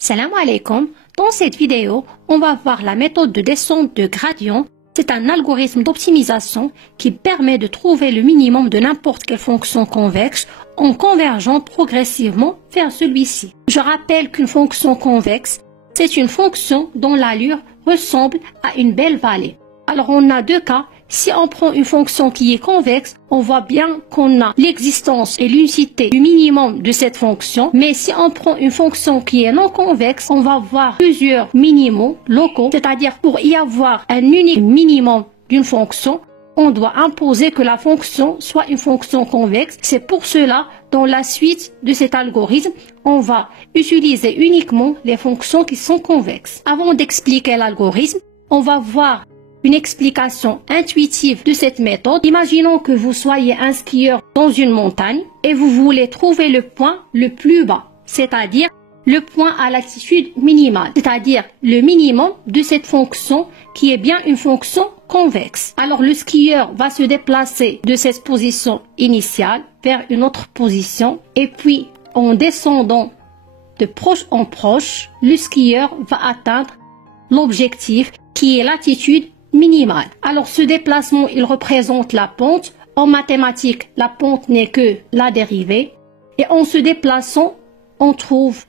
Salam alaikum. Dans cette vidéo, on va voir la méthode de descente de gradient. C'est un algorithme d'optimisation qui permet de trouver le minimum de n'importe quelle fonction convexe en convergeant progressivement vers celui-ci. Je rappelle qu'une fonction convexe, c'est une fonction dont l'allure ressemble à une belle vallée. Alors on a deux cas. Si on prend une fonction qui est convexe, on voit bien qu'on a l'existence et l'unicité du minimum de cette fonction. Mais si on prend une fonction qui est non convexe, on va voir plusieurs minimums locaux. C'est-à-dire pour y avoir un unique minimum d'une fonction, on doit imposer que la fonction soit une fonction convexe. C'est pour cela, dans la suite de cet algorithme, on va utiliser uniquement les fonctions qui sont convexes. Avant d'expliquer l'algorithme, on va voir une explication intuitive de cette méthode. Imaginons que vous soyez un skieur dans une montagne et vous voulez trouver le point le plus bas, c'est-à-dire le point à l'altitude minimale, c'est-à-dire le minimum de cette fonction qui est bien une fonction convexe. Alors le skieur va se déplacer de cette position initiale vers une autre position et puis en descendant de proche en proche, le skieur va atteindre l'objectif qui est l'altitude minimale. Alors ce déplacement, il représente la pente. En mathématiques, la pente n'est que la dérivée. Et en se déplaçant, on trouve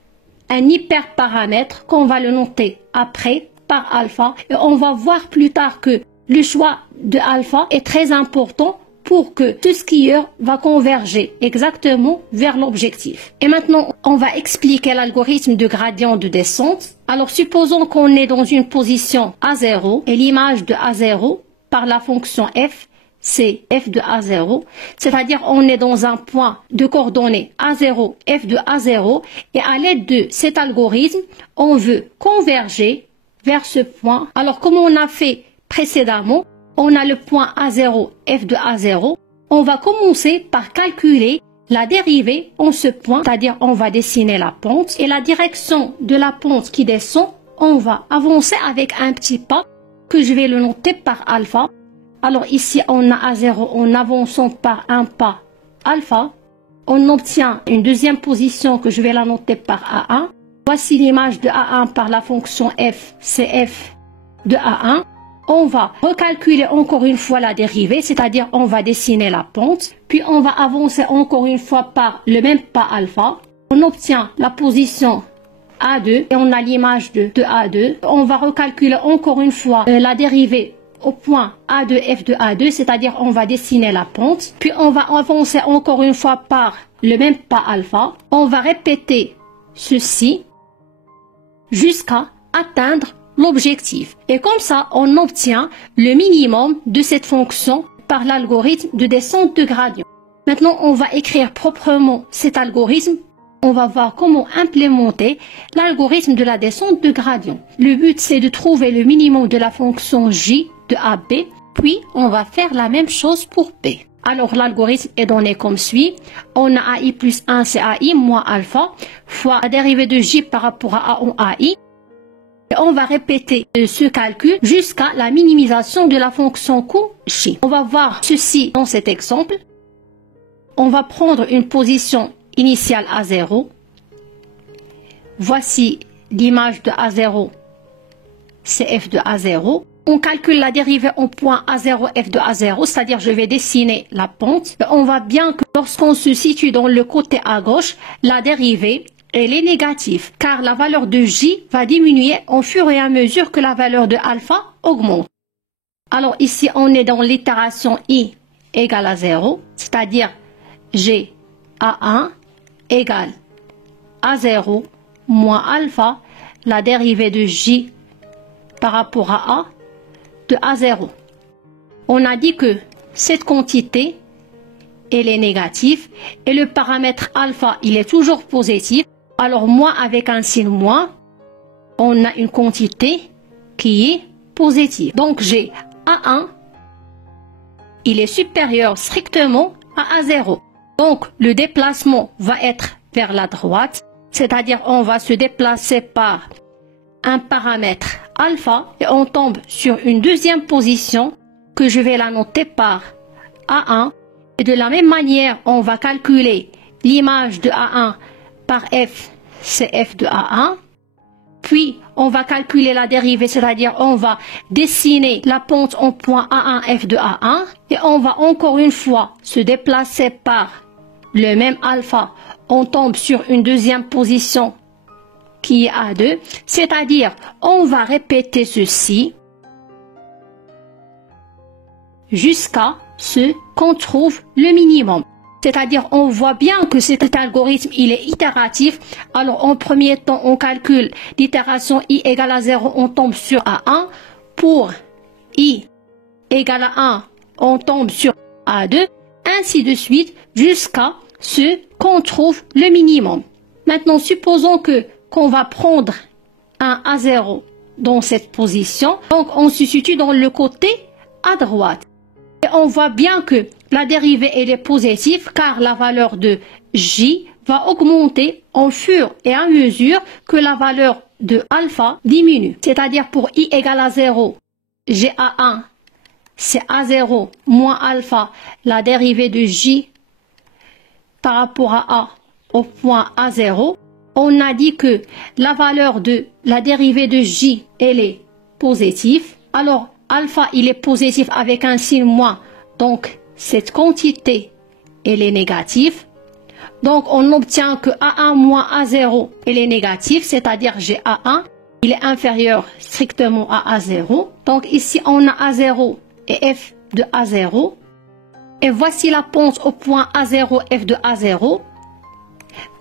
un hyperparamètre qu'on va le noter après par alpha. Et on va voir plus tard que le choix de alpha est très important pour que ce skieur va converger exactement vers l'objectif. Et maintenant, on va expliquer l'algorithme de gradient de descente. Alors, supposons qu'on est dans une position A0 et l'image de A0 par la fonction f, c'est f de A0. C'est-à-dire, on est dans un point de coordonnées A0, f de A0. Et à l'aide de cet algorithme, on veut converger vers ce point. Alors, comme on a fait précédemment, on a le point A0, f de A0. On va commencer par calculer la dérivée en ce point, c'est-à-dire on va dessiner la pente. Et la direction de la pente qui descend, on va avancer avec un petit pas que je vais le noter par alpha. Alors ici, on a A0 en avançant par un pas alpha. On obtient une deuxième position que je vais la noter par A1. Voici l'image de A1 par la fonction f, c'est f de A1. On va recalculer encore une fois la dérivée, c'est-à-dire on va dessiner la pente, puis on va avancer encore une fois par le même pas alpha. On obtient la position A2 et on a l'image de A2. On va recalculer encore une fois la dérivée au point A2, f de A2, c'est-à-dire on va dessiner la pente, puis on va avancer encore une fois par le même pas alpha. On va répéter ceci jusqu'à atteindre l'objectif. Et comme ça, on obtient le minimum de cette fonction par l'algorithme de descente de gradient. Maintenant, on va écrire proprement cet algorithme. On va voir comment implémenter l'algorithme de la descente de gradient. Le but, c'est de trouver le minimum de la fonction j de AB, puis on va faire la même chose pour B. Alors, l'algorithme est donné comme suit. On a AI plus 1, c'est AI moins alpha, fois la dérivée de j par rapport à A en AI. Et on va répéter ce calcul jusqu'à la minimisation de la fonction coût j. On va voir ceci dans cet exemple. On va prendre une position initiale A0. Voici l'image de A0, c'est f de A0. On calcule la dérivée en point A0, f de A0, c'est-à-dire je vais dessiner la pente. Et on voit bien que lorsqu'on se situe dans le côté à gauche, la dérivée elle est négative, car la valeur de j va diminuer au fur et à mesure que la valeur de alpha augmente. Alors ici, on est dans l'itération i égale à 0, c'est-à-dire g a1 égale a0 moins alpha, la dérivée de j par rapport à a de a0. On a dit que cette quantité, elle est négative, et le paramètre alpha, il est toujours positif. Alors, moins avec un signe moins, on a une quantité qui est positive. Donc, j'ai A1, il est supérieur strictement à A0. Donc, le déplacement va être vers la droite, c'est-à-dire on va se déplacer par un paramètre alpha et on tombe sur une deuxième position que je vais la noter par A1. Et de la même manière, on va calculer l'image de A1 par f, c'est f de A1. Puis, on va calculer la dérivée, c'est-à-dire on va dessiner la pente en point A1, F de A1. Et on va encore une fois se déplacer par le même alpha. On tombe sur une deuxième position qui est A2. C'est-à-dire, on va répéter ceci jusqu'à ce qu'on trouve le minimum. C'est-à-dire, on voit bien que cet algorithme, il est itératif. Alors, en premier temps, on calcule l'itération i égale à 0, on tombe sur A1. Pour i égale à 1, on tombe sur A2. Ainsi de suite, jusqu'à ce qu'on trouve le minimum. Maintenant, supposons qu'on va prendre un A0 dans cette position. Donc, on se situe dans le côté à droite. Et on voit bien que la dérivée elle est positive car la valeur de j va augmenter au fur et à mesure que la valeur de alpha diminue. C'est-à-dire pour i égale à 0, g à 1, c'est A0 moins alpha, la dérivée de j par rapport à a au point A0. On a dit que la valeur de la dérivée de j elle est positive. Alors, alpha, il est positif avec un signe moins. Donc, cette quantité, elle est négative. Donc, on obtient que A1 moins A0, elle est négative, c'est-à-dire GA1, il est inférieur strictement à A0. Donc, ici, on a A0 et F de A0. Et voici la pente au point A0, F de A0.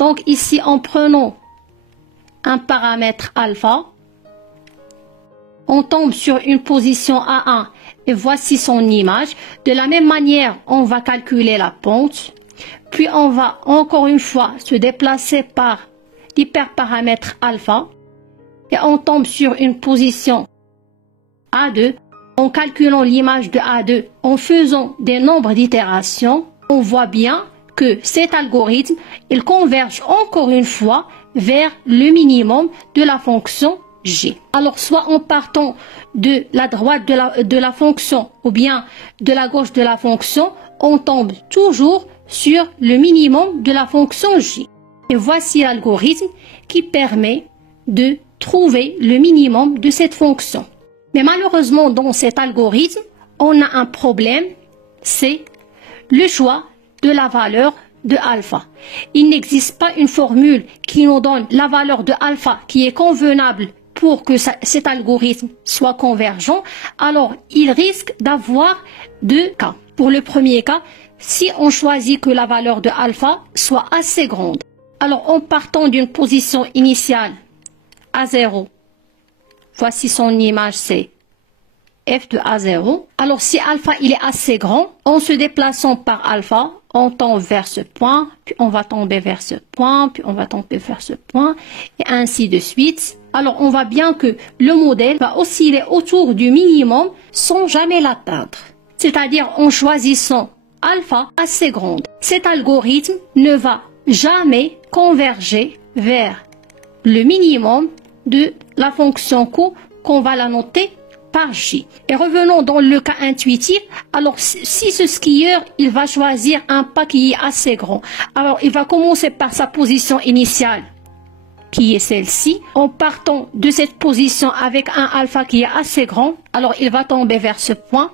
Donc, ici, en prenant un paramètre alpha, on tombe sur une position A1 et voici son image. De la même manière, on va calculer la pente. Puis on va encore une fois se déplacer par l'hyperparamètre alpha et on tombe sur une position A2. En calculant l'image de A2, en faisant des nombres d'itérations, on voit bien que cet algorithme, il converge encore une fois vers le minimum de la fonction g. Alors, soit en partant de la droite de la fonction ou bien de la gauche de la fonction, on tombe toujours sur le minimum de la fonction j. Et voici l'algorithme qui permet de trouver le minimum de cette fonction. Mais malheureusement, dans cet algorithme, on a un problème, c'est le choix de la valeur de alpha. Il n'existe pas une formule qui nous donne la valeur de alpha qui est convenable pour que cet algorithme soit convergent. Alors, il risque d'avoir deux cas. Pour le premier cas, si on choisit que la valeur de alpha soit assez grande. Alors, en partant d'une position initiale à 0, voici son image, c'est f de A0. Alors, si alpha il est assez grand, en se déplaçant par alpha, on tombe vers ce point, puis on va tomber vers ce point, puis on va tomber vers ce point, et ainsi de suite. Alors, on voit bien que le modèle va osciller autour du minimum sans jamais l'atteindre. C'est-à-dire en choisissant alpha assez grande. Cet algorithme ne va jamais converger vers le minimum de la fonction Q qu'on va la noter par J. Et revenons dans le cas intuitif. Alors, si ce skieur, il va choisir un pas qui est assez grand. Alors, il va commencer par sa position initiale, qui est celle-ci. En partant de cette position avec un alpha qui est assez grand, alors il va tomber vers ce point.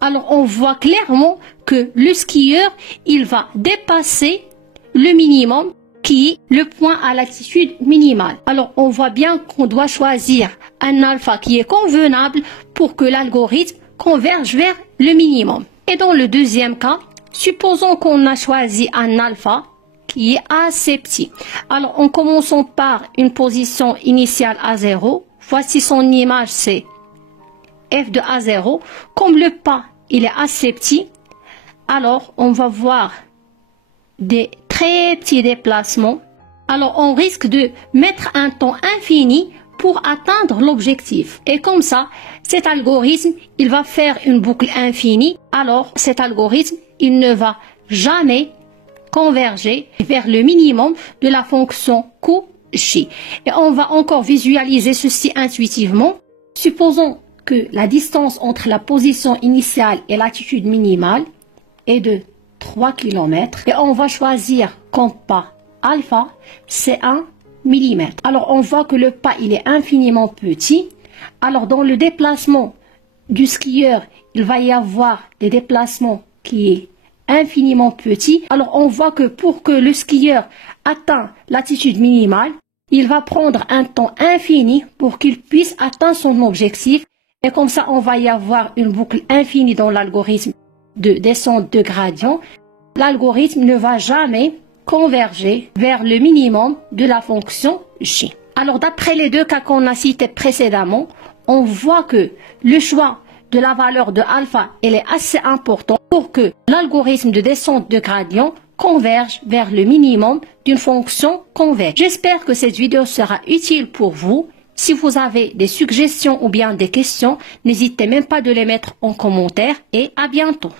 Alors, on voit clairement que le skieur, il va dépasser le minimum qui est le point à latitude minimale. Alors, on voit bien qu'on doit choisir un alpha qui est convenable pour que l'algorithme converge vers le minimum. Et dans le deuxième cas, supposons qu'on a choisi un alpha qui est assez petit. Alors, en commençant par une position initiale à 0, voici son image, c'est f de A0. Comme le pas, il est assez petit, alors on va voir des très petits déplacements. Alors, on risque de mettre un temps infini pour atteindre l'objectif. Et comme ça, cet algorithme, il va faire une boucle infinie. Alors, cet algorithme, il ne va jamais converger vers le minimum de la fonction QJ. Et on va encore visualiser ceci intuitivement. Supposons que la distance entre la position initiale et l'attitude minimale est de 3 km. Et on va choisir comme pas alpha, c'est 1 mm. Alors on voit que le pas il est infiniment petit. Alors dans le déplacement du skieur, il va y avoir des déplacements qui est infiniment petits. Alors on voit que pour que le skieur atteigne l'altitude minimale, il va prendre un temps infini pour qu'il puisse atteindre son objectif. Et comme ça, on va y avoir une boucle infinie dans l'algorithme de descente de gradient. L'algorithme ne va jamais converger vers le minimum de la fonction J. Alors d'après les deux cas qu'on a cités précédemment, on voit que le choix de la valeur de alpha elle est assez important pour que l'algorithme de descente de gradient converge vers le minimum d'une fonction convexe. J'espère que cette vidéo sera utile pour vous. Si vous avez des suggestions ou bien des questions, n'hésitez même pas de les mettre en commentaire et à bientôt.